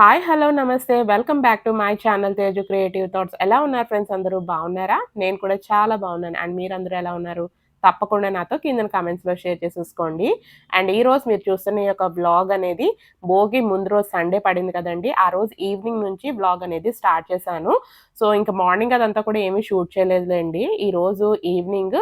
Hi! Hello! నమస్తే. Welcome back to my channel 'Teju creative thoughts'. ఎలా ఉన్నారు ఫ్రెండ్స్ అందరూ బాగున్నారా? నేను కూడా చాలా బాగున్నాను. అండ్ మీరందరూ ఎలా ఉన్నారు? తప్పకుండా నాతో కిందన కామెంట్స్‌లో షేర్ చేసేసుకోండి. అండ్ ఈరోజు మీరు చూస్తున్న ఈ యొక్క వ్లాగ్ అనేది భోగి ముందు రోజు సండే పడింది కదండీ! ఆ రోజు ఈవినింగ్ నుంచి వ్లాగ్ అనేది స్టార్ట్ చేశాను. సో, ఇంక మార్నింగ్ అదంతా కూడా ఏమీ షూట్ చేయలేదులెండి. ఈరోజు ఈవినింగ్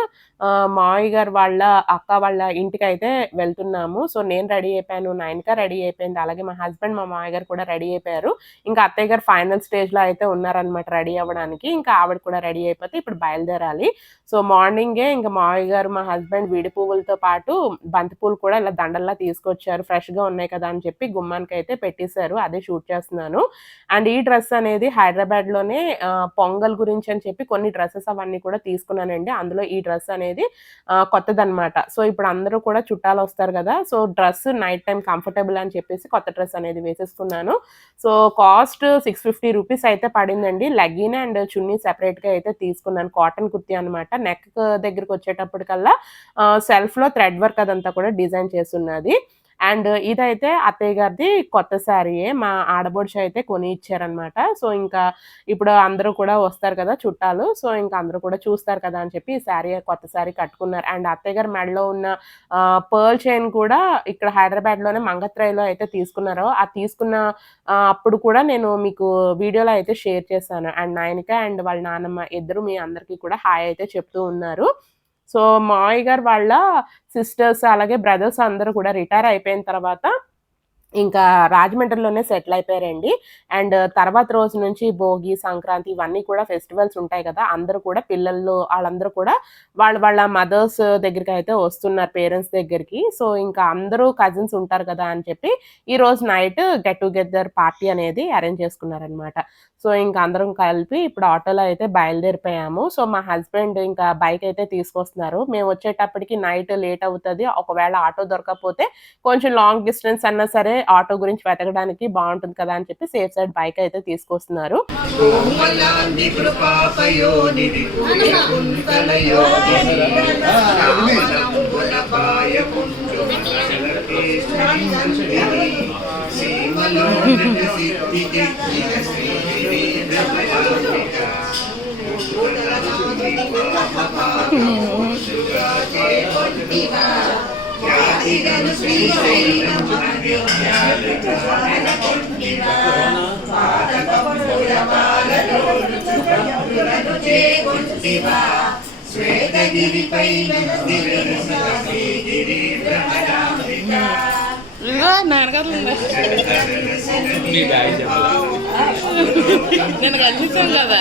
మావయ్య గారు వాళ్ళ అక్క వాళ్ళ ఇంటికైతే వెళ్తున్నాము. సో, నేను రెడీ అయిపోయాను. నయనిక రెడీ అయిపోయింది. అలాగే మా హస్బెండ్, మా మామయ్య గారు కూడా రెడీ అయిపోయారు. ఇంకా అత్తయ్య గారు ఫైనల్ స్టేజ్‌లో అయితే ఉన్నారనమాట రెడీ అవ్వడానికి. ఇంకా ఆవిడ కూడా రెడీ అయిపోతే ఇప్పుడు బయలుదేరాలి. సో, మార్నింగే ఇంక మావయ్య గారు, మా హస్బెండ్ విడి పువ్వులతో పాటు బంతి పూలు కూడా ఇలా దండల్లా తీసుకొచ్చారు. ఫ్రెష్‌గా ఉన్నాయి కదా అని చెప్పి గుమ్మానికైతే పెట్టేశారు. అదే షూట్ చేస్తున్నాను. అండ్ ఈ డ్రెస్ అనేది హైదరాబాద్‌లోనే పొంగల్ గురించి అని చెప్పి కొన్ని డ్రెసెస్ అవన్నీ కూడా తీసుకున్నానండి. అందులో ఈ డ్రెస్ అనేది కొత్తదనమాట. సో, ఇప్పుడు అందరూ కూడా చుట్టాలొస్తారు గదా! So, dress night time comfortable అని చెప్పేసి కొత్త డ్రెస్ అనేది వేసేసుకున్నాను. సో, కాస్ట్ 650 రూపీస్ అయితే పడిందండి. లెగ్గిన్ అండ్ చున్నీ సెపరేట్‌గా అయితే తీసుకున్నాను. కాటన్ కుర్తీ అనమాట. నెక్ దగ్గరికొచ్చేటప్పటికల్లా సెల్ఫ్‌లో థ్రెడ్ వర్క్ అదంతా కూడా డిజైన్ చేసున్నది. అండ్ ఇదైతే అత్తయ్య గారిది కొత్త శారీయే. మా ఆడబొడుచు అయితే కొని ఇచ్చారనమాట. సో, ఇంకా ఇప్పుడు అందరూ కూడా వస్తారు కదా చుట్టాలు. సో, ఇంక అందరూ కూడా చూస్తారు కదా అని చెప్పి ఈ శారీ కొత్త శారీ కట్టుకున్నారు. అండ్ అత్తయ్య గారి మెడలో ఉన్న పర్ల్ చైన్ కూడా ఇక్కడ హైదరాబాద్‌లోనే మంగత్రైలో అయితే తీసుకున్నారు. ఆ తీసుకున్న అప్పుడు కూడా నేను మీకు వీడియోలో అయితే షేర్ చేశాను. అండ్ నయనిక అండ్ వాళ్ళ నానమ్మ ఇద్దరు మీ అందరికీ కూడా హాయ్ అయితే చెప్తూ ఉన్నారు. సో, మావయ్య గారు వాళ్ళ సిస్టర్స్ అలాగే బ్రదర్స్ అందరూ కూడా రిటైర్ అయిపోయిన తర్వాత ఇంకా రాజమండ్రిలోనే సెటిల్ అయిపోయారండి. అండ్ తర్వాత రోజు నుంచి భోగి, సంక్రాంతి ఇవన్నీ కూడా ఫెస్టివల్స్ ఉంటాయి కదా! అందరూ కూడా పిల్లలు ఆళ్ళందరూ కూడా వాళ్ళ మదర్స్ దగ్గరికైతే వస్తున్నారు పేరెంట్స్ దగ్గరికి. సో, ఇంకా అందరూ కజిన్స్ ఉంటారు కదా! అని చెప్పి ఈరోజు నైట్ గెట్ టుగెదర్ పార్టీ అనేది అరేంజ్ చేసుకున్నారనమాట. సో, ఇంక అందరం కలిపి ఇప్పుడు ఆటోలో అయితే బయలుదేరిపోయాము. సో, మా హస్బెండ్ ఇంకా బైక్ అయితే తీసుకొస్తున్నారు. మేము వచ్చేటప్పటికి నైట్ లేట్ అవుతది. ఒకవేళ ఆటో దొరకకపోతే కొంచెం లాంగ్ డిస్టెన్స్ అన్నా సరే ఆటో గురించి వెతకడానికి బావుంటుంది కదా! అని చెప్పి సేఫ్ సైడ్ బైక్ అయితే తీసుకొస్తున్నారు. ఇదిగో నాన్నగారుంది. నేను కనిపిస్తాను కదా!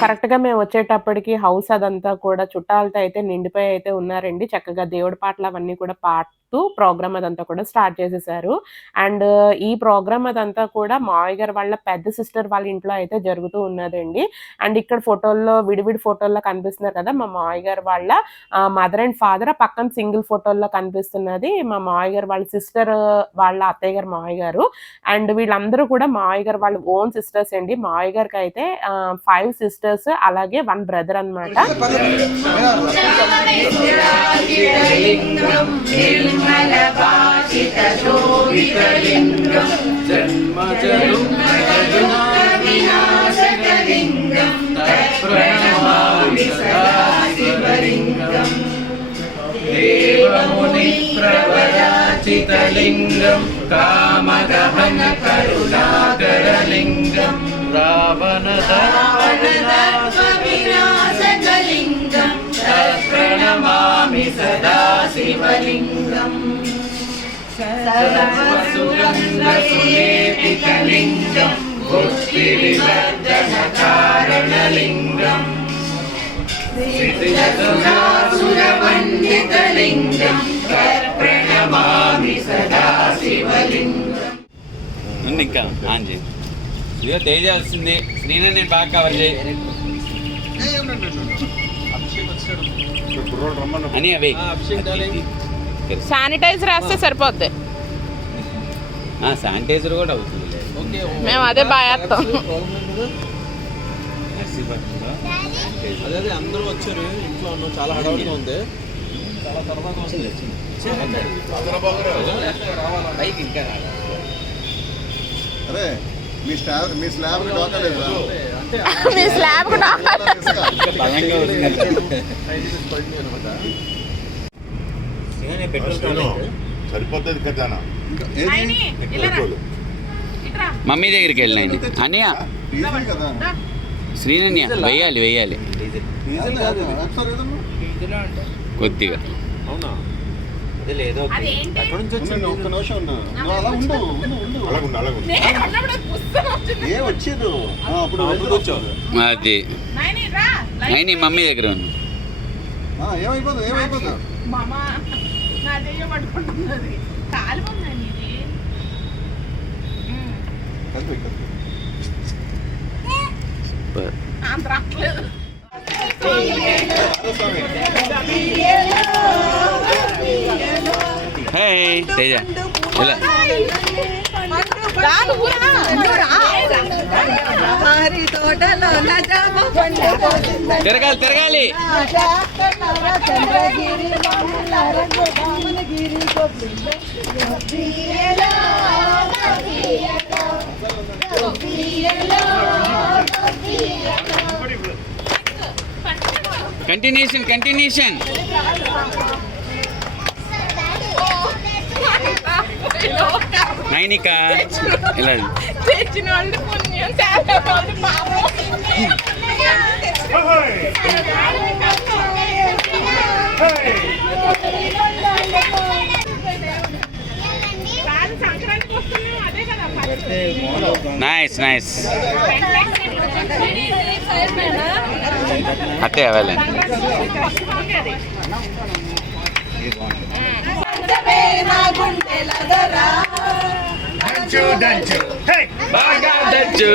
కరెక్ట్‌గా మేము వచ్చేటప్పటికి హౌస్ అదంతా కూడా చుట్టాలతో అయితే నిండిపోయి అయితే ఉన్నారండి. చక్కగా దేవుడి పాటలు అవన్నీ కూడా పాడుతూ ప్రోగ్రామ్ అదంతా కూడా స్టార్ట్ చేసేసారు. అండ్ ఈ ప్రోగ్రామ్ అదంతా కూడా మావయ్య గారు వాళ్ళ పెద్ద సిస్టర్ వాళ్ళ ఇంట్లో అయితే జరుగుతూ ఉన్నదండి. అండ్ ఇక్కడ ఫోటోల్లో విడివిడి ఫోటోల్లో కనిపిస్తున్నారు కదా! మా మావయ్య గారు వాళ్ళ మదర్ అండ్ ఫాదర్. ఆ పక్కన సింగిల్ ఫోటోల్లో కనిపిస్తున్నది మా మావయ్య గారు వాళ్ళ సిస్టర్ వాళ్ళ అత్తయ్య గారు మావయ్య గారు. అండ్ వీళ్ళందరూ కూడా మావయ్య గారు వాళ్ళ ఓన్ సిస్టర్స్ అండి. మావయ్య గారికైతే 5 సిస్టర్స్ అలాగే 1 బ్రదర్ అన్నమాట. దేవమునిప్రవరాచితలింగం కామదహన కరుణాకరలింగం రావణదర్పవినాశకలింగం ప్రణమామి సదా శివలింగం సర్వసుగంధసులేపితలింగం భుక్తివివర్ధనకారణలింగం సురవందితలింగం ప్రణమామి సదా శివలింగం. ఇంకా ఆంజీ ఇదిగో తేజ వస్తుంది. శ్రీను నేను బాగా కవర్ చేయి అని అవి శానిటైజర్ వేస్తే సరిపోద్ది. శానిటైజర్ కూడా అవుతుంది. మేము అదే బాగా అదే అందరూ వచ్చారు. ఇంట్లో ఉన్నాం, చాలా హడావుడిగా ఉంది. చాలా తర్వాత వచ్చింది. అరే మీ స్లాబ్ డోకలేదు మీ స్లాబ్ కూడా బలంగా సరిపోతుంది కదా మమ్మీ దగ్గరికి వెళ్ళినాయి అన్నయ్య కదా శ్రీనన్య వెయ్యాలి డీజిల్ కాదు కొద్దిగా. అవునా? ఎక్కడి నుంచి వచ్చింది? ఒక్క నిమిషం ఉండు. నువ్వు అలా ఉండు ఏ వచ్చిండు అప్పుడు వచ్చావు అది అయినా మమ్మీ దగ్గర ఉంది. ఏమైపోదు హే తేజ ఇలా తిరగాలి కంటిన్యూషన్ నైనిక ఇలా నైస్ అతే అవలే దంచు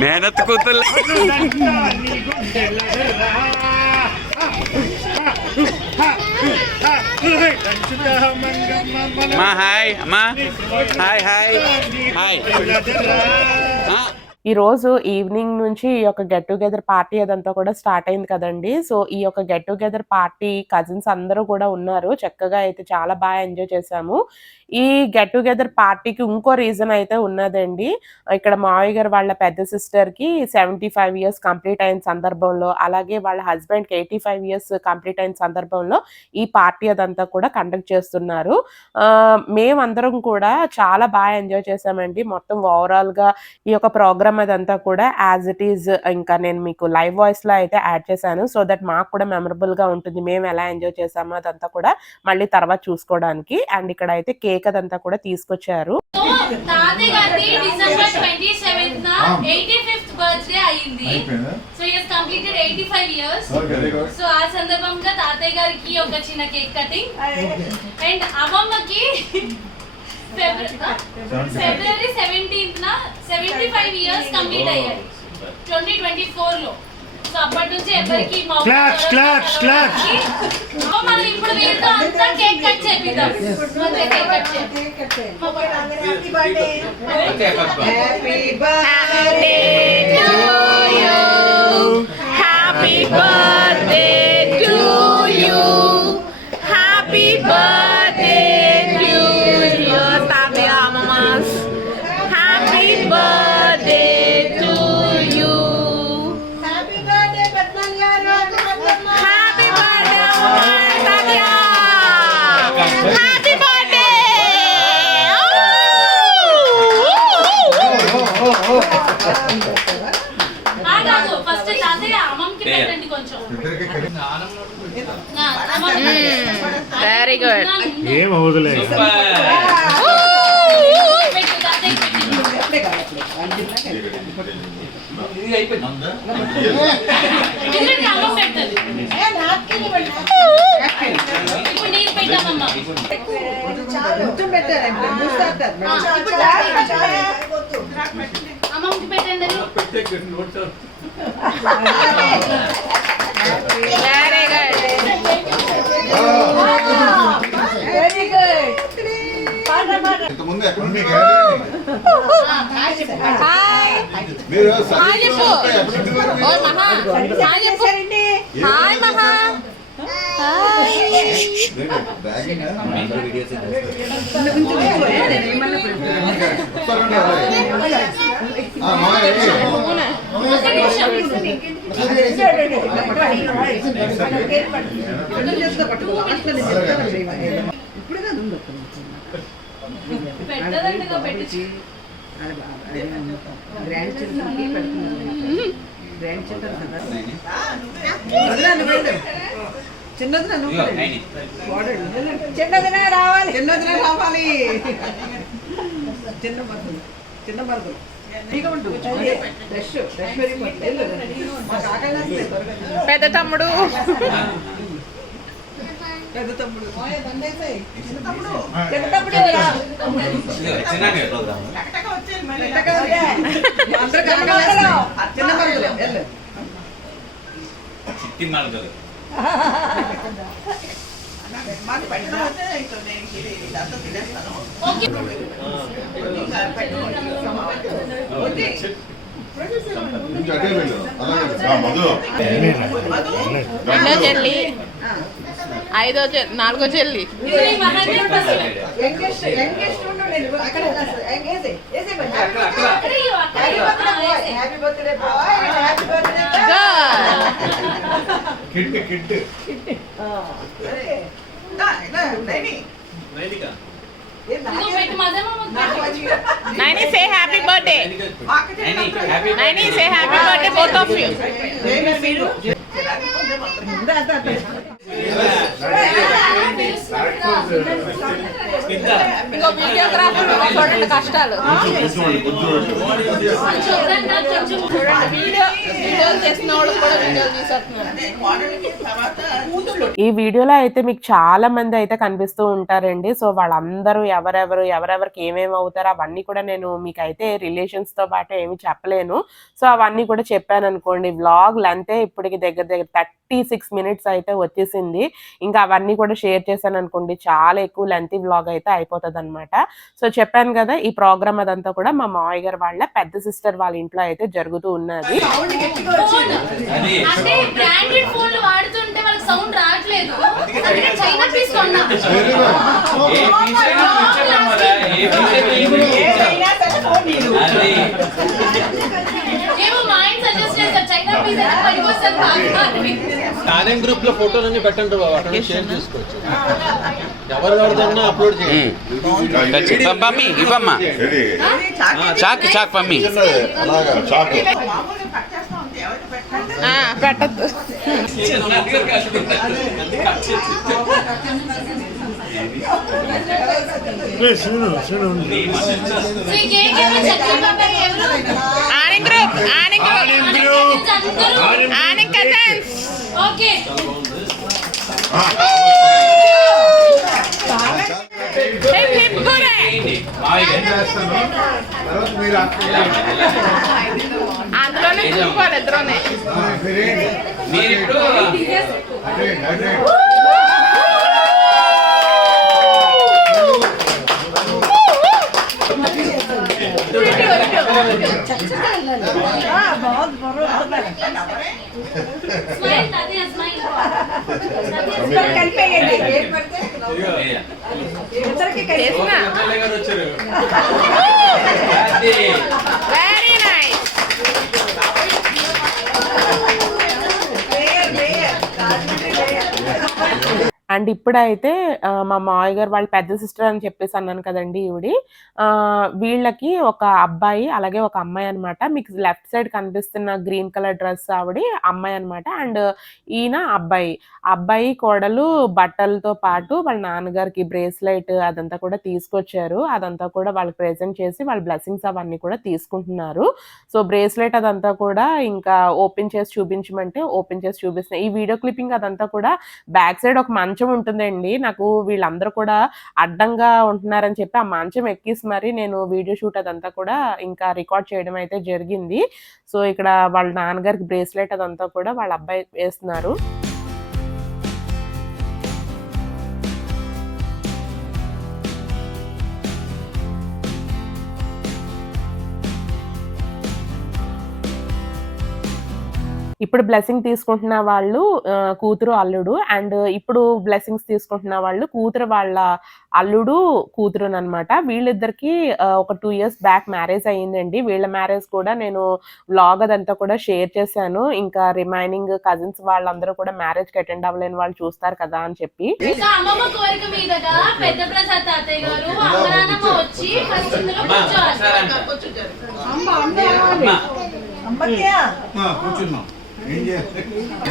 మేనత్ కూతురు అమ్మా హాయ్ అమ్మా హాయ్ ఈ రోజు ఈవినింగ్ నుంచి ఈ యొక్క గెట్ టుగెదర్ పార్టీ అదంతా కూడా స్టార్ట్ అయింది కదండి. సో ఈ యొక్క గెట్ టుగెదర్ పార్టీ కజిన్స్ అందరూ కూడా ఉన్నారు. చక్కగా అయితే చాలా బాగా ఎంజాయ్ చేసాము. ఈ గెట్ టుగెదర్ పార్టీకి ఇంకో రీజన్ అయితే ఉన్నదండి. ఇక్కడ మావయ్య గారు వాళ్ళ పెద్ద సిస్టర్కి 75 ఇయర్స్ కంప్లీట్ అయిన సందర్భంలో, అలాగే వాళ్ళ హస్బెండ్కి 85 ఇయర్స్ కంప్లీట్ అయిన సందర్భంలో ఈ పార్టీ అదంతా కూడా కండక్ట్ చేస్తున్నారు. మేమందరం కూడా చాలా బాగా ఎంజాయ్ చేసామండి. మొత్తం ఓవరాల్గా ఈ యొక్క ప్రోగ్రామ్ అదంతా కూడా యాజ్ ఇట్ ఈజ్ ఇంకా నేను మీకు లైవ్ వాయిస్ లో అయితే యాడ్ చేశాను. సో దట్ మాకు కూడా మెమరబుల్ గా ఉంటుంది. మేము ఎలా ఎంజాయ్ చేసామో అదంతా కూడా మళ్ళీ తర్వాత చూసుకోవడానికి. అండ్ ఇక్కడ అయితే కేక్ అదంతా కూడా తీసుకొచ్చారు. తాతయ్య గారి డిసెంబర్ 27th నా 85th బర్త్డే అయింది. So he has completed 85 years. So ఆ సందర్భంగా తాతయ్య గారికి ఒక చిన్న కేక్ కటింగ్ అండ్ అమ్మమ్మకి ఫిబ్రవరి 17th నా 75 ఇయర్స్ కంప్లీట్ అయ్యాయి 2024 లో. సో అప్పటి నుంచి ఎవరికి మనం ఇప్పుడు వీళ్ళతో అంతా కేక్ కట్ చేపిద్దాం. Cake cut happy birthday to you, happy birthday to you తాతయ్య అమ్మమ్మాస్, happy birthday to you, happy birthday తాతయ్య, హ్యాపీ బర్త్డే. ఫస్ట్ తాతయ్య అమ్మమ్మకి పెట్టండి కొంచెం. Very good. ఏం అవదులే. ఇప్పుడు నీకు పెట్టామమ్మా. అమ్మమ్మకి పెట్టండి. Very good. ముందు ఎక్కడ ఉంది? హాయ్ మీరు హాయ్ చెప్పు. ఓయ్ మహా హాయ్ చెప్పు. హాయ్ మహా. పెద్దదండగా పెట్టించి గ్రాండ్ చిల్డ్రన్కి పెడుతున్నారు. గ్రాండ్ చిల్డ్రన్ కదా చిన్నదిన చిన్నదిన రావాలి చిన్నదిన రావాలి చిన్న మరుగులు చిన్న మరుగులు పెద్ద తమ్ముడు పెద్ద తమ్ముడు చిన్న మరుగులు చిట్టి మార్గలు అటే వెళ్ళు అలాగే రెండో చెల్లి, నాలుగో చెల్లి. Kit Naini, say happy birthday. Naini, say happy birthday, both of you. ఇంకో వీడియోగ్రాఫర్ చూడండి కష్టాలు. చూడండి వీడియోలు చేసిన వాళ్ళు కూడా వీడియోలు తీసేస్తున్నారు. ఈ వీడియోలో అయితే మీకు చాలా మంది అయితే కనిపిస్తూ ఉంటారండి. సో వాళ్ళందరూ ఎవరెవరికి ఏమేమి అవుతారో అవన్నీ కూడా నేను మీకైతే రిలేషన్స్ తో పాటు ఏమి చెప్పలేను. సో అవన్నీ కూడా చెప్పాను అనుకోండి, వ్లాగ్ లెంతే ఇప్పటికి దగ్గర 36 minutes అయితే వచ్చేసింది. ఇంకా అవన్నీ కూడా షేర్ చేశాను అనుకోండి, చాలా ఎక్కువ లెంతీ వ్లాగ్ అయితే అయిపోతుంది అనమాట. సో చెప్పాను కదా, ఈ ప్రోగ్రామ్ అదంతా కూడా మా మావయ్య గారు వాళ్ళ పెద్ద సిస్టర్ వాళ్ళ ఇంట్లో అయితే జరుగుతూ ఉన్నది. అంటే బ్రాండెడ్ ఫోన్లు వాడుతుంటే వాళ్ళకి సౌండ్ రావట్లేదు. అందుకే చైనా పీస్ కొన్నా. ఏమో మా ఆయన సజెస్ట్ చేశారు చైనా పీస్ అయితే పనికొస్తుంది స్కానింగ్ గ్రూప్ లో ఫోటోలన్నీ పెట్టండి బాబు, అక్కడ షేర్ చేసుకోవచ్చు. ఎవరు వాడుతున్నా అప్లోడ్ చేయండి. మమ్మీ ఇవ్వమ్మా చాక్ మమ్మీ అలాగా చాకు పెట్టద్దు. ఓకే అందులోనే చూసుకోవాలి ఇద్దరునే. మీరు ఇప్పుడు స్మైల్ తాతయ్య స్మైల్ వెరీ నైస్. అండ్ ఇప్పుడైతే మా మావయ్య గారు వాళ్ళ పెద్ద సిస్టర్ అని చెప్పేసి అన్నాను కదండి ఈవిడి. వీళ్ళకి ఒక అబ్బాయి అలాగే ఒక అమ్మాయి అనమాట. మీకు లెఫ్ట్ సైడ్ కనిపిస్తున్న గ్రీన్ కలర్ డ్రెస్ ఆవిడ అమ్మాయి అనమాట. అండ్ ఈయన అబ్బాయి కోడలు బట్టలతో పాటు వాళ్ళ నాన్నగారికి బ్రేస్లెట్ అదంతా కూడా తీసుకొచ్చారు. అదంతా కూడా వాళ్ళకి ప్రెజెంట్ చేసి వాళ్ళ బ్లెస్సింగ్స్ అవన్నీ కూడా తీసుకుంటున్నారు. సో బ్రేస్లెట్ అదంతా కూడా ఇంకా ఓపెన్ చేసి చూపించమంటే ఓపెన్ చేసి చూపిస్తున్నాయి. ఈ వీడియో క్లిప్పింగ్ అదంతా కూడా బ్యాక్ సైడ్ ఒక మంచం ఉంటుందండి. నాకు వీళ్ళందరూ కూడా అడ్డంగా ఉంటున్నారని చెప్పి ఆ మంచం ఎక్కిసి మరి నేను వీడియో షూట్ అదంతా కూడా ఇంకా రికార్డ్ చేయడం అయితే జరిగింది. సో ఇక్కడ వాళ్ళ నాన్నగారికి బ్రేస్లెట్ అదంతా కూడా వాళ్ళ అబ్బాయి వేస్తున్నారు. ఇప్పుడు బ్లెస్సింగ్ తీసుకుంటున్న వాళ్ళు కూతురు, అల్లుడు. అండ్ ఇప్పుడు బ్లెస్సింగ్స్ తీసుకుంటున్న వాళ్ళు కూతురు వాళ్ళ అల్లుడు, కూతురుననమాట. వీళ్ళిద్దరికీ ఒక 2 years బ్యాక్ మ్యారేజ్ అయ్యిందండి. వీళ్ళ మ్యారేజ్ కూడా నేను వ్లాగ్ అదంతా కూడా షేర్ చేశాను. ఇంకా రిమైనింగ్ కజిన్స్ వాళ్ళందరూ కూడా మ్యారేజ్కి అటెండ్ అవ్వలేని వాళ్ళు చూస్తారు కదా అని చెప్పి. ఇంకా అమ్మమ్మ కోరిక మీదగా పెద్ద ప్రసాద్ తాతయ్య గారు అమ్మనాన్నమ్మ వచ్చి ఫస్ట్ ఇందులో కూర్చోవాలి.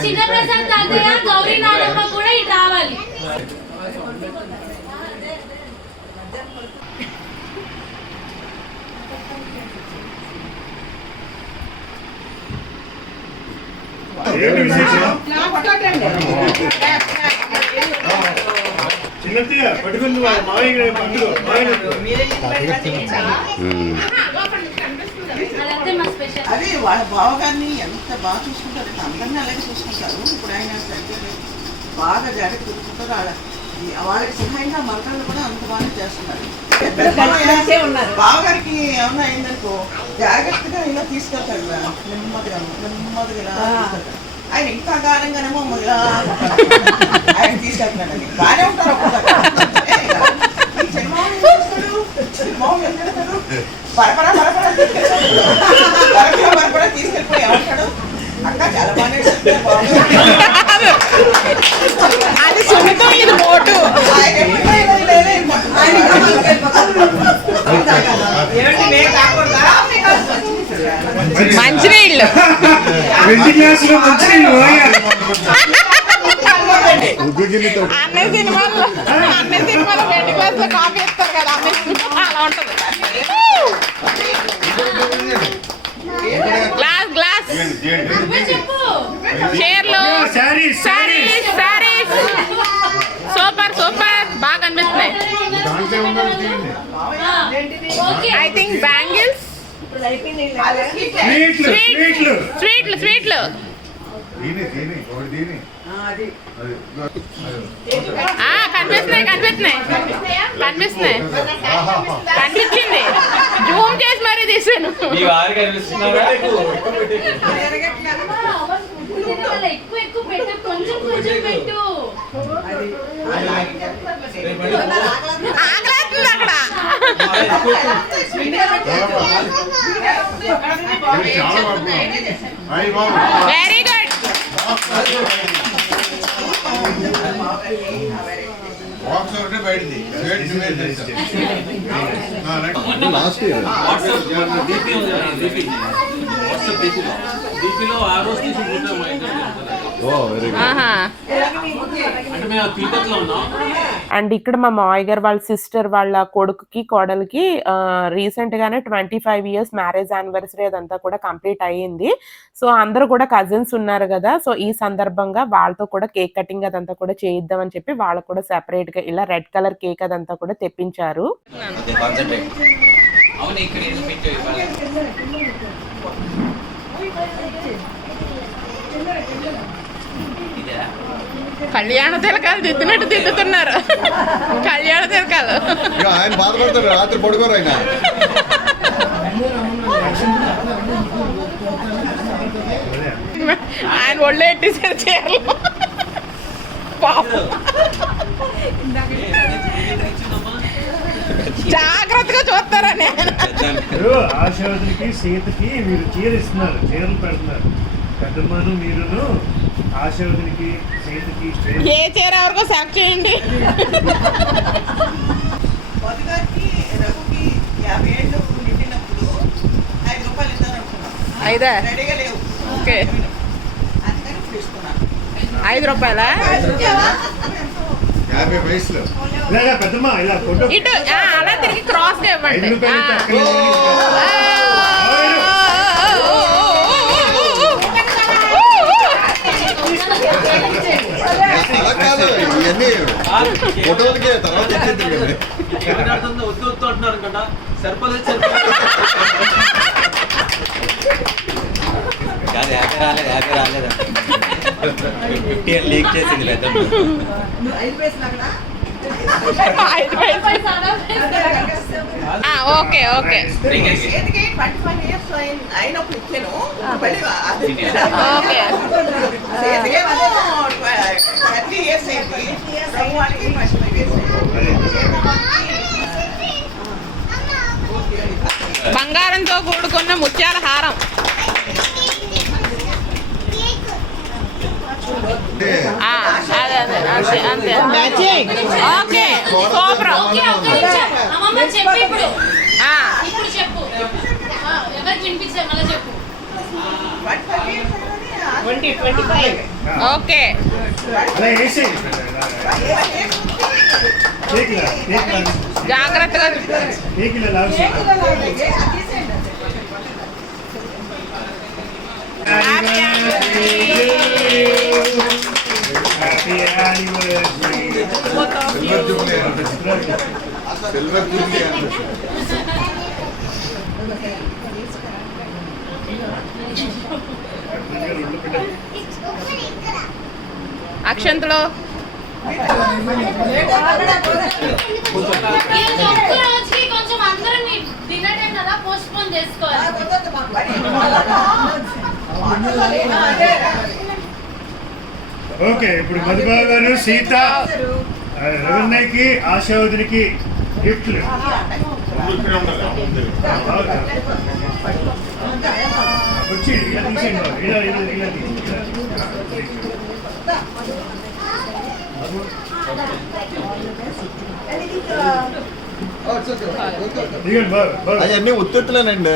చిన్న ప్రసాద్ తాతయ్య గౌరీ నాన్నమ్మ కూడా ఇటు రావాలి. చిన్నగా పట్టుకుని అదంతే మా స్పెషల్. అది వాళ్ళ బావగారిని ఎంత బాగా చూసుకుంటారు, అందరినీ అలాగే చూసుకుంటారు. ఇప్పుడు ఆయన బాగా జాగ్రత్త చూసుకుంటారు. వాళ్ళకి సహాయంగా మరకళ్ళు కూడా అంత బాగా చేస్తున్నారు. బావగారికి ఏమన్నా అయిందనుకో జాగ్రత్తగా ఇలా తీసుకెళ్తాడు, నెమ్మదిగా నెమ్మదిగా ఇలా తీసుకెళ్తాడు. ఆయన ఇంకా గాలంగానేమో ఇలా ఆయన తీసుకెళ్తున్నాడండి. బాగానే ఉంటారు. పరపరా పరపరా పరపరా తీసుకెళ్ళిపోయి ఏమంటాడు, అక్క చాలా బాగానే అది సున్నితం, ఇది మోటు. మంచినీళ్ళు, రెండు గ్లాసులు మంచినీళ్ళు అన్ని సినిమాల్లో 2 గ్లాసులు కాఫీ ఇస్తారు కదా, అలా ఉంటుంది. గ్లాస్ గ్లాస్ చెప్పు. చీరలు, సారీస్, సూపర్ సూపర్, బాగా కనిపిస్తున్నాయి. ఐ థింక్ బ్యాంగిల్స్, స్వీట్లు కనిపించింది. జూమ్ చేసి మరీ తీసాను. మీ వారు కనిపిస్తున్నారా? ఎక్కువ ఎక్కువ పెట్టు, కొంచెం కొంచెం పెట్టు. ఆగలేస్తుంది అక్కడ. Very good. DP ఆ రోజు తీసుకుంటాం. అంటే మేము తిరుపతిలో ఉన్నాం. అండ్ ఇక్కడ మా మావయ్య గారు వాళ్ళ సిస్టర్ వాళ్ళ కొడుకుకి కోడలికి రీసెంట్ గానే 25 years మ్యారేజ్ యానివర్సరీ అదంతా కూడా కంప్లీట్ అయ్యింది. సో అందరూ కూడా కజిన్స్ ఉన్నారు కదా, సో ఈ సందర్భంగా వాళ్ళతో కూడా కేక్ కటింగ్ అదంతా కూడా చేయిద్దామని చెప్పి వాళ్ళకు కూడా సెపరేట్ గా ఇలా రెడ్ కలర్ కేక్ అదంతా కూడా తెప్పించారు. అవును, ఇక్కడ ఏదో పెట్టావు ఇవాళ. కళ్యాణ తిలకాలు దిద్దినట్టు దిద్దుతున్నారు. కళ్యాణ తిలకాలు ఆయన బాధపడతారు, రాత్రి పడుకోరు ఆయన. ఆయన ఒళ్ళో ఎట్టేసారు చీరలు. జాగ్రత్తగా చూస్తారని ఆశీర్వాదులకి సీతకి మీరు చీర ఇస్తున్నారు, చీరలు పెడుతున్నారు. పెద్దమ్మను మీరును ఆశీర్వాదులకి సీతకి ఏ చీర ఎవరికో సెలెక్ట్ చేయండి. మధుగారికి రఘుకి 50 ఏళ్ళు నిండినప్పుడు 5 రూపాయలు ఇద్దాం అనుకున్నాం. 5 రెడీగా లేవు. ఓకే, అందుకని ఇప్పుడు ఇస్తున్నాను. 5 రూపాయలా? 50 వయసులో ఇలాగా పెద్దమ్మ ఇలా ఫోటో ఇటు అలా తిరిగి క్రాస్ గా ఇవ్వండి. అలా కాదు, ఇవన్నీ ఫోటోలకే తర్వాత ఇచ్చేది కదా. వద్దు వద్దు అంటున్నారు కదా, సరిపోలేదు కాదు, హ్యాపీ రాలేదు 50 అని లీక్ చేసింది పెద్దమ్మ. 5 పైసలు అక్కడ ఓకే ఓకే చేతికి 25 years అయినప్పుడు ఇచ్చాను. ఓకే. సేతుకేమో 30 years అయింది. ప్రభువానికి 25 years బంగారంతో కూడుకున్న ముత్యాల హారం. అదే అంతే. Okay super. అమ్మమ్మ చెప్పు ఇప్పుడు. ఇప్పుడు చెప్పు. ఎవరికి వినిపించే మళ్ళీ చెప్పు. 25. ఓకే అలా వేసేయి జాగ్రత్తగా. కేకులు లావు హ్యాపీ యానివర్సరీ. సిల్వర్ జూబ్లీ అక్షంతలో ఈరోజు ఒక్క రోజుకి కొంచెం అందరం డిన్నర్ టైం కదా పోస్ట్పోన్ చేసుకోవాలి. ఓకే ఇప్పుడు మధుబాబు గారు సీత రవీణకి ఆశావతికి గిఫ్ట్లు. వచ్చి ఇలా తీసేయండి బాబు. ఇలా ఇలా ఇలా దిగండి బాబు బాబు. అవన్నీ ఉత్తెత్తులేనండి.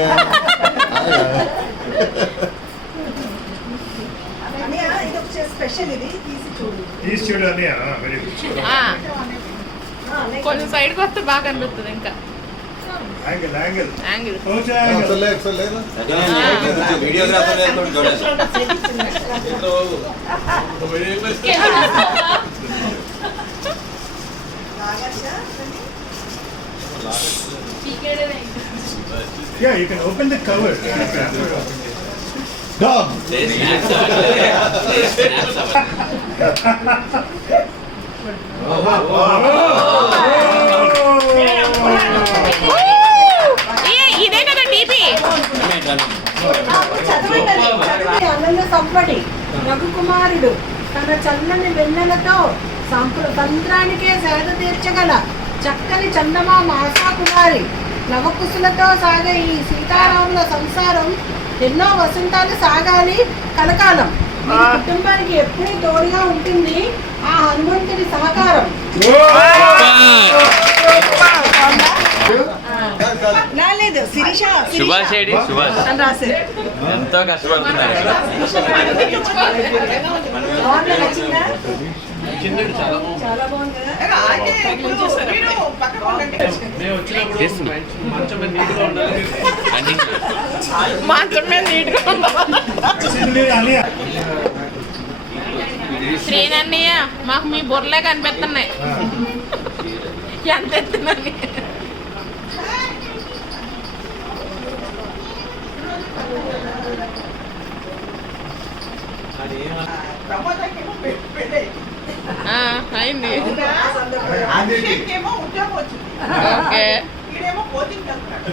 స్పెషల్ ఇది తీసి చూడు. తీసి చూడు అన్నయ్య. Very good. కొంచెం సైడ్కి వస్తే బాగా కనిపిస్తుంది. ఇంకా యాంగిల్ యాంగిల్ యాంగిల్. కొంచెం యాంగిల్. వీడియోగ్రాఫర్ చూడాలి. Yeah, you can open the cover. Dog. ఇదే కదా టీపీ. అనంద సంపడి రఘుకుమారుడు తన చల్లని వెన్నెలతో తంత్రానికే సేద తీర్చగల చక్కని చందమామ ఆశా కుమారి నవకుశులతో సాగే ఈ సీతారాముల సంసారం ఎన్నో వసంతాలు సాగాలి కలకాలం. మీ కుటుంబానికి ఎప్పుడూ తోడుగా ఉంటుంది ఆ హనుమంతుడి సహకారం. లేదు శిరీష సుభాష్ ఏడి? సుభాష్ అని రాశారు. ఎంతో కష్టపడుతున్నారు. నచ్చిందా? చాలా బాగుంది కదా. మంచం మీద నీట్గా ఉండాలి. శ్రీనన్నయ్య మాకు మీ బుర్రలే కనిపిస్తున్నాయి. ఎంత ఎత్తునని. అయింది. అభిషేక్కేమో ఉద్యోగం వచ్చింది. ఓకే ఈడేమో కోచింగ్ వెళ్తున్నాడు.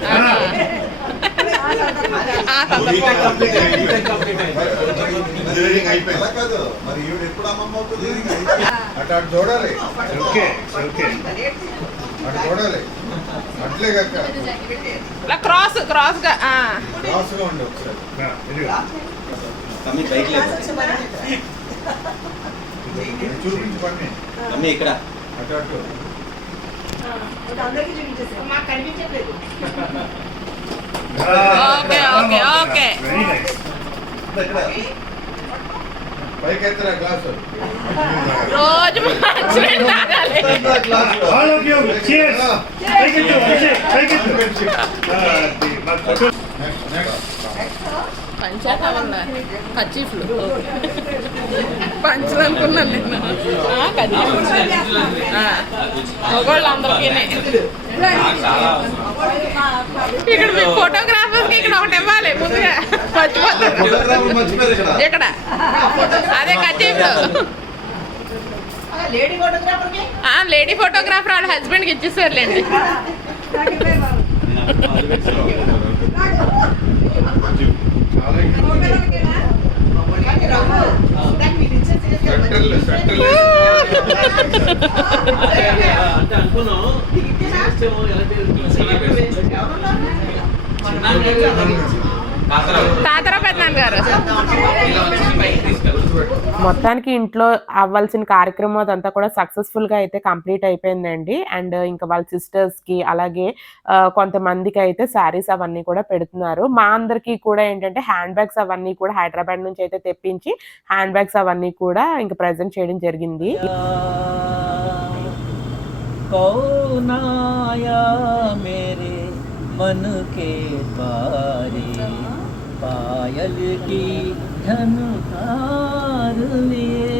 అలా కాదు మరి ఈవిడ ఎప్పుడు అమ్మమ్మ అవుతుంది? అటు చూడాలి. ఓకే ఓకే అటు చూడాలి. అట్లే కక్క ఇలా క్రాస్ క్రాస్గా. రాసుగా ఉండి ఒకసారి మమ్మీ బైక్ లేదు. చూపించి పండి. మమ్మీ ఇక్కడ అటు అటు అందరికీ చూపించేసారు. మాకు కనిపించట్లేదు. Okay okay okay. Very nice. ఇక్కడ పైకి ఎత్తరా గ్లాసు. రోజు మంచినీళ్ళు తాగాలి. Glass. All of you, cheers. Take it to Abhishek. Take it to. మా ఫోటో. పంచాయతీ కచ్చీఫ్లు పంచులు అనుకున్నాను నేను. కచ్చీఫ్లు మగవాళ్ళందరికీ. ఇక్కడ మీ ఫోటోగ్రాఫర్కి ఇక్కడ ఒకటి ఇవ్వాలి ముందుగా. ఫోటోగ్రాఫర్ మర్చిపోయారు ఇక్కడ. ఇక్కడ అదే కచ్చీఫ్లు. లేడీ ఫోటోగ్రాఫర్కి లేడీ ఫోటోగ్రాఫర్ వాళ్ళ హస్బెండ్కి ఇచ్చేసారులేండి. చాలా అంటే అనుకున్నాం తాతరా పెద్దనాన్న గారు. మొత్తానికి ఇంట్లో అవ్వాల్సిన కార్యక్రమం అదంతా కూడా సక్సెస్ఫుల్గా అయితే కంప్లీట్ అయిపోయిందండి. అండ్ ఇంకా వాళ్ళ సిస్టర్స్కి అలాగే కొంతమందికి అయితే శారీస్ అవన్నీ కూడా పెడుతున్నారు. మా అందరికీ కూడా ఏంటంటే హ్యాండ్ బ్యాగ్స్ అవన్నీ కూడా హైదరాబాద్ నుంచి అయితే తెప్పించి హ్యాండ్ బ్యాగ్స్ అవన్నీ కూడా ఇంకా ప్రజెంట్ చేయడం జరిగింది. मेरे मन के द्वारे पायल की झनकार लिए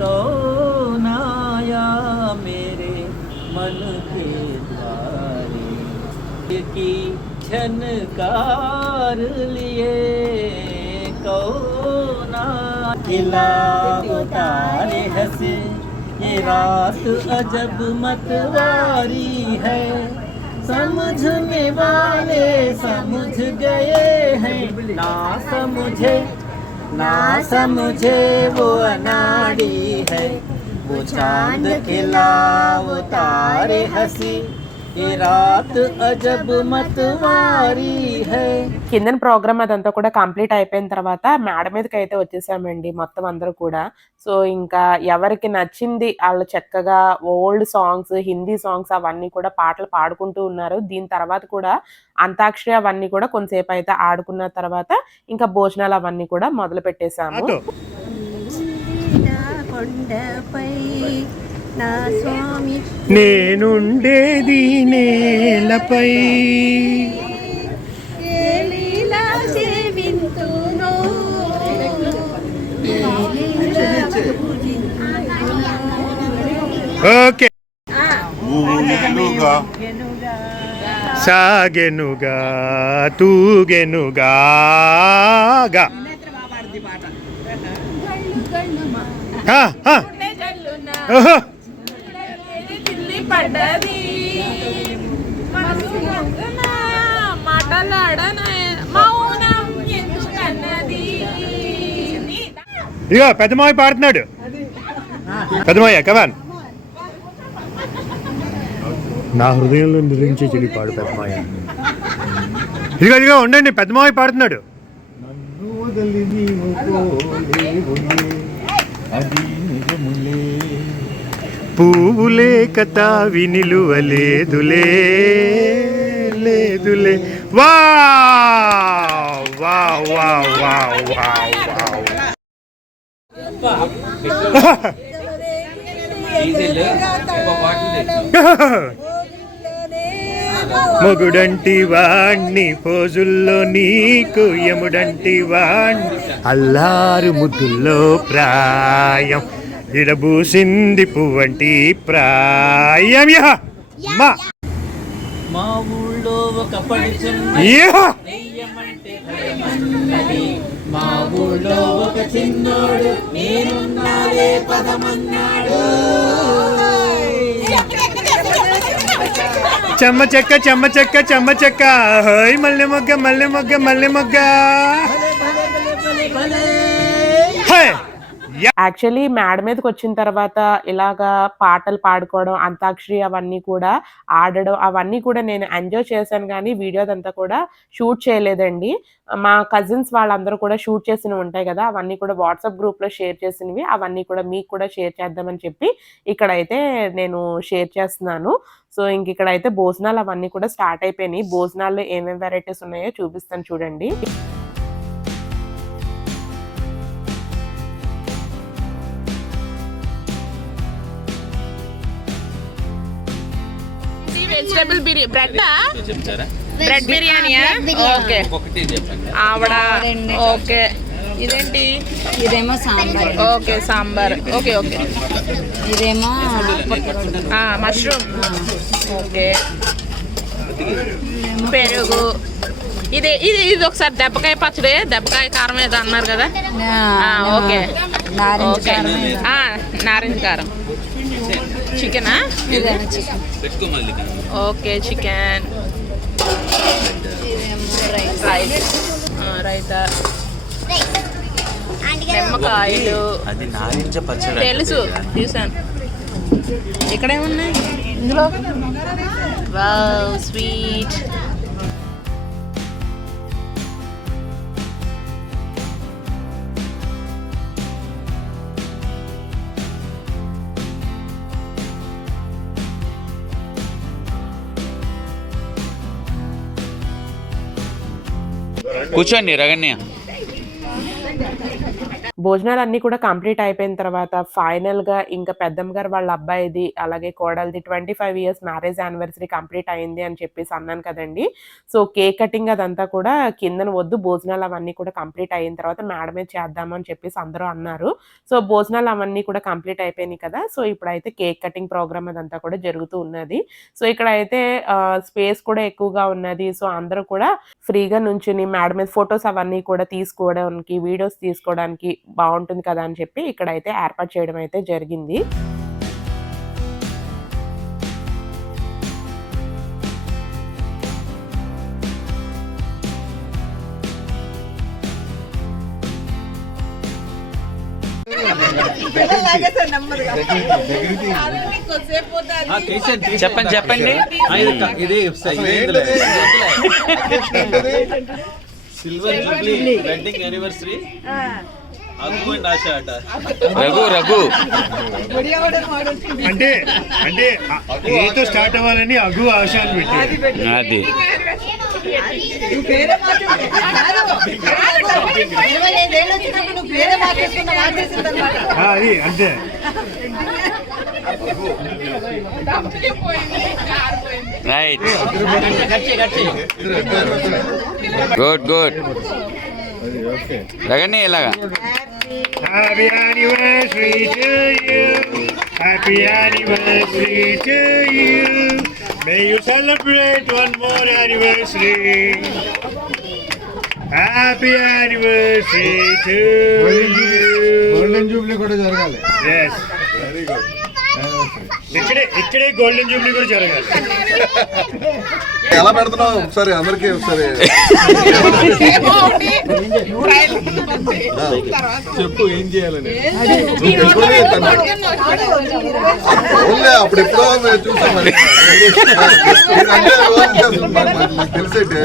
कौन आया मेरे मन के द्वारे की झनकार लिए कौन आया उतारे हंसे ये रात अजब मतवारी है समझने वाले समझ गए हैं ना समझे वो अनाड़ी है वो चांद खिला वो तारे हंसी ये रात अजब मतवारी है. కిందన ప్రోగ్రామ్ అదంతా కూడా కంప్లీట్ అయిపోయిన తర్వాత మేడ మీదకి అయితే వచ్చేసామండి మొత్తం అందరూ కూడా. సో ఇంకా ఎవరికి నచ్చింది వాళ్ళు చక్కగా ఓల్డ్ సాంగ్స్, హిందీ సాంగ్స్ అవన్నీ కూడా పాటలు పాడుకుంటూ ఉన్నారు. దీని తర్వాత కూడా అంతాక్షరి అవన్నీ కూడా కొంతసేపు అయితే ఆడుకున్న తర్వాత ఇంకా భోజనాలు అవన్నీ కూడా మొదలు పెట్టేశాము. నేనుండేది నేలపై ఓకే సాగెనుగా తూగెనుగా ఇగో పెద్దమావి పాడుతున్నాడు. పెద్దమాయ కమాన్. నా హృదయంలో నిరించి చెడి పాడు పెద్దమాయ. ఇదిగో ఇదిగో ఉండండి, పెద్దమావి పాడుతున్నాడు. పువ్వులే కథ వినిలువలేదులే లేదులే. Wow wow wow wow wow wow. మొగుడంటి వాణ్ణి పోజుల్లో నీకు యముడంటి వాణ్ణి అల్లారు ముద్దుల్లో ప్రాయం ఇడబూసింది పువ్వంటి ప్రాయం. మా ఊళ్ళో ఒక మా ఊళ్ళో ఒక చిన్నోడు నేనున్నాడే పదమన్నాడు. చెమ్మ చెక్క చెమ్మ చెక్క చెమ్మ చెక్క హోయ్ మల్లె మొగ్గ మల్లె మొగ్గ మల్లె మొగ్గ. యాక్చువల్లీ మేడ మీదకి వచ్చిన తర్వాత ఇలాగా పాటలు పాడుకోవడం, అంతాక్షరి అవన్నీ కూడా ఆడడం అవన్నీ కూడా నేను ఎంజాయ్ చేశాను. కానీ వీడియో అదంతా కూడా షూట్ చేయలేదండి. మా కజిన్స్ వాళ్ళందరూ కూడా షూట్ చేసినవి ఉంటాయి కదా, అవన్నీ కూడా వాట్సాప్ గ్రూప్లో షేర్ చేసినవి అవన్నీ కూడా మీకు కూడా షేర్ చేద్దామని చెప్పి ఇక్కడైతే నేను షేర్ చేస్తున్నాను. సో ఇంక ఇక్కడైతే భోజనాలు అవన్నీ కూడా స్టార్ట్ అయిపోయినాయి. భోజనాల్లో ఏమేమి వెరైటీస్ ఉన్నాయో చూపిస్తాను చూడండి. వెజిటబుల్ బిర్యానీ, బ్రెడ్ బిర్యానీయా? ఓకే, ఆవిడ ఓకే. ఇదేంటి? ఇదేమో sambar. Okay, sambar. Okay okay. ఇదేమో మష్రూమ్. ఓకే, పెరుగు. ఇది ఇది ఇది ఒకసారి దెబ్బకాయ పచ్చడి, దెబ్బకాయ కారం ఏదో అన్నారు కదా. ఓకే ఓకే, నారింజ కారం. చికెనా? Okay, chicken. రైతా. నిమ్మకాయలు అది నారింజ పచ్చడి తెలుసు, చూసాను. ఇక్కడేమున్నాయి ఇందులో? Wow, sweet. కూర్చోండి రగన్య. భోజనాలన్నీ కూడా కంప్లీట్ అయిపోయిన తర్వాత ఫైనల్గా ఇంకా పెద్దమ్మ గారు వాళ్ళ అబ్బాయిది అలాగే కోడలిది 25 years మ్యారేజ్ యానివర్సరీ కంప్లీట్ అయింది అని చెప్పేసి అన్నాను కదండి. సో కేక్ కటింగ్ అదంతా కూడా కిందన వద్దు, భోజనాలు అవన్నీ కూడా కంప్లీట్ అయిన తర్వాత మేడమే చేద్దాము అని చెప్పేసి అందరూ అన్నారు. సో భోజనాలు అవన్నీ కూడా కంప్లీట్ అయిపోయినాయి కదా. సో ఇప్పుడైతే కేక్ కటింగ్ ప్రోగ్రామ్ అదంతా కూడా జరుగుతూ ఉన్నది. సో ఇక్కడ అయితే స్పేస్ కూడా ఎక్కువగా ఉన్నది. సో అందరూ కూడా ఫ్రీగా నుంచుని మేడ మీద ఫొటోస్ అవన్నీ కూడా తీసుకోవడానికి, వీడియోస్ తీసుకోవడానికి బాగుంటుంది కదా అని చెప్పి ఇక్కడైతే ఏర్పాటు చేయడం అయితే జరిగింది. చెప్పండి చెప్పండి. ఇది silver jubilee wedding anniversary. Aggu and Asha అట. రఘు రఘు అంటే అంటే ఏతో స్టార్ట్ అవ్వాలని అగు ఆశ అని పెట్టి అది అది అంతే. రైట్. Good good. రగన్య ఇలాగా. Happy anniversary to you. Happy anniversary to you. May you celebrate one more anniversary. Happy anniversary to you. Golden Jubilee కూడా జరగాలి. Yes. Very good. ఇక్కడే గోల్డెన్ జూబ్లీ కూడా జరగాలి. ఎలా పెడుతున్నావు ఒకసారి అందరికీ ఒకసారి చెప్పు ఏం చేయాలని. ఓన్లే అప్పుడు ఎప్పుడో చూసాం మరి మాకు తెలిసేటి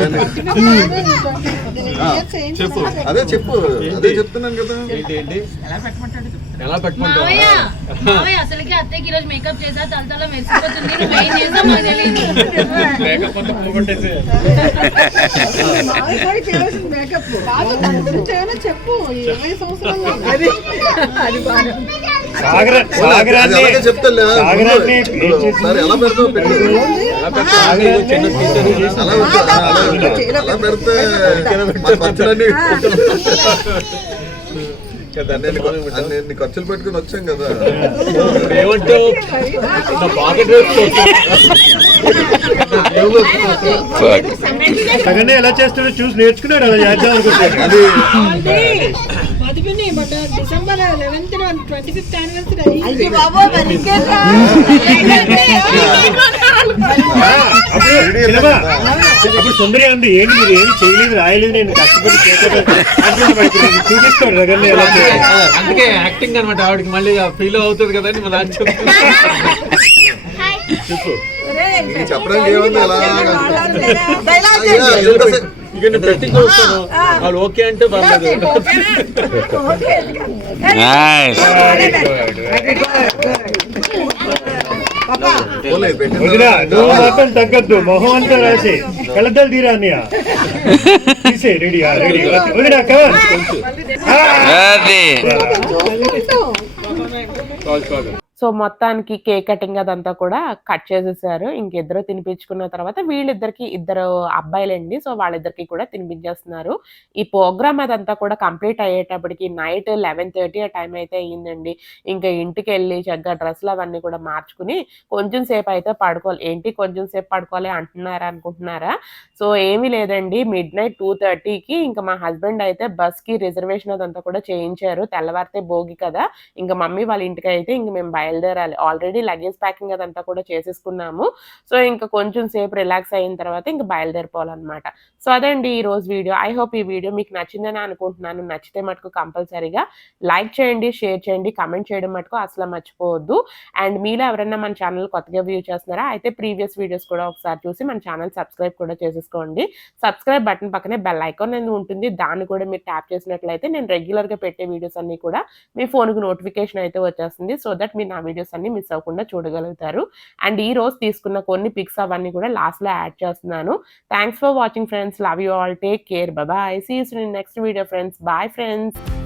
చెప్పు. అదే చెప్పు, అదే చెప్తున్నాను కదా. ఏంటి ఎలా పెట్టుకుంటావు? మావయ్య అసలుకి అత్తయ్యకి ఈరోజు మేకప్ చేసా, తలతల మెరిసిపోతుంది. నువ్వు ఏం చేసావు మాకు తెలియదు. మేకప్ అంతా పోగొట్టేసి చెప్తాను సార్ ఎలా పెడతావు పెట్టు. చిన్న స్పీకర్ అలా పెడితే ఖర్చులన్నీ అన్ని ఖర్చులు పెట్టుకుని వచ్చాం కదా. ఏమంటావు? సగనే ఎలా చేస్తాడో చూసి నేర్చుకున్నాడు, అలా చేద్దాం అనుకుంటాడు. అది డిసెంబర్ 11th 25th anniversary. అప్పుడు సుందరి అంది, ఏంటి మీరు ఏమి చేయలేదు, రాయలేదు, నేను కష్టపడి చూపిస్తాడు రగన్ని ఎలా చేయాలి. అందుకే యాక్టింగ్ అనమాట. ఆవిడకి మళ్ళీ ఫీల్ అవుతుంది కదా అని మన చెప్పు. చెప్పడానికి ఏముంది ఎలా ఇక నేను పెట్టి చూస్తాను, వాళ్ళు ఓకే అంటే పర్లేదు. నువ్వు మాత్రం తగ్గద్దు, మొహం అంతా రాసి కళ్ళద్దాలు తీరా అన్నయ్య తీసే. రెడీ రెడీ వదినా కవర్. సో మొత్తానికి కేక్ కటింగ్ అదంతా కూడా కట్ చేసేసారు. ఇంకిద్దరు తినిపించుకున్న తర్వాత వీళ్ళిద్దరికి ఇద్దరు అబ్బాయిలండి. సో వాళ్ళిద్దరికి కూడా తినిపించేస్తున్నారు. ఈ ప్రోగ్రామ్ అదంతా కూడా కంప్లీట్ అయ్యేటప్పటికి నైట్ 11:30 ఆ టైం అయితే అయ్యిందండి. ఇంకా ఇంటికి వెళ్ళి చక్కగా డ్రెస్సులు అవన్నీ కూడా మార్చుకుని కొంచెం సేపు అయితే పడుకోవాలి. ఏంటి కొంచెం సేపు పడుకోవాలి అంటున్నారా అనుకుంటున్నారా? సో ఏమీ లేదండి, midnight 2:30కి ఇంకా మా హస్బెండ్ అయితే బస్కి రిజర్వేషన్ అదంతా కూడా చేయించారు. తెల్లవారితే భోగి కదా, ఇంకా మమ్మీ వాళ్ళ ఇంటికి అయితే ఇంక మేము బయలుదేరాలి. ఆల్రెడీ లగేజ్ ప్యాకింగ్ అదంతా కూడా చేసేసుకున్నాము. సో ఇంకా కొంచెం సేపు రిలాక్స్ అయిన తర్వాత ఇంక బయలుదేరిపోవాలన్నమాట. సో అదండి ఈరోజు వీడియో. ఐ హోప్ ఈ వీడియో మీకు నచ్చిందని అనుకుంటున్నాను. నచ్చితే మటుకు కంపల్సరీగా లైక్ చేయండి, షేర్ చేయండి, కమెంట్ చేయడం మటుకు అసలు మర్చిపోవద్దు. అండ్ మీలో ఎవరైనా మన ఛానల్ కొత్తగా వ్యూ చేస్తున్నారా అయితే ప్రీవియస్ వీడియోస్ కూడా ఒకసారి చూసి మన ఛానల్ సబ్స్క్రైబ్ కూడా చేసేసుకోండి. సబ్స్క్రైబ్ బటన్ పక్కనే బెల్ ఐకాన్ అనేది ఉంటుంది. దాన్ని కూడా మీరు ట్యాప్ చేసినట్లయితే నేను రెగ్యులర్గా పెట్టే వీడియోస్ అన్నీ కూడా మీ ఫోన్కి నోటిఫికేషన్ అయితే వచ్చేస్తుంది. సో దట్ మీరు నా వీడియోస్ అన్ని మిస్ అవ్వకుండా చూడగలుగుతారు. అండ్ ఈ రోజు తీసుకున్న కొన్ని పిక్స్ అవన్నీ కూడా లాస్ట్లో యాడ్ చేస్తున్నాను. Thanks for watching friends. Love you all. Take care. Bye. See you in next video friends. Bye friends.